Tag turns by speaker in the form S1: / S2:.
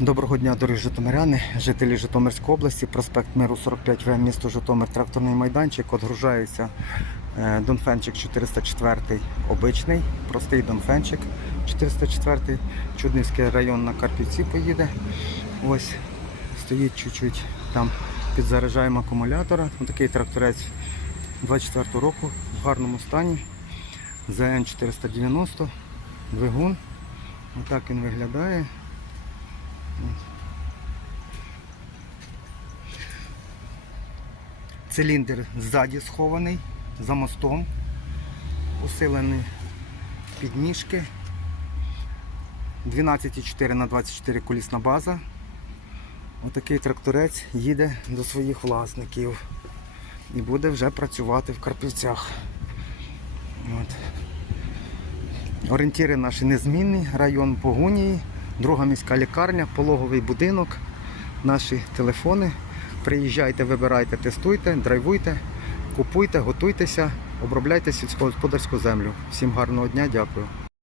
S1: Доброго дня, дорогі житомиряни, жителі Житомирської області, проспект Миру 45В, місто Житомир, тракторний майданчик. Отгружається е, Донфенчик 404, обичний, простий Донфенчик 404, Чудницький район на Карпівці поїде. Ось стоїть чуть-чуть там підзаряджаємо акумулятора. Ось такий тракторець 24 року в гарному стані. ЗН 490, двигун. Отак він виглядає. Циліндр ззаді схований, за мостом, усилений підніжки. 12,4 на 24 колісна база. Отакий тракторець їде до своїх власників і буде вже працювати в Карпівцях. От. Орієнтіри наші незмінні, район Погунії, друга міська лікарня, пологовий будинок, наші телефони. Приїжджайте, вибирайте, тестуйте, драйвуйте, купуйте, готуйтеся, обробляйте сільськогосподарську землю. Всім гарного дня, дякую.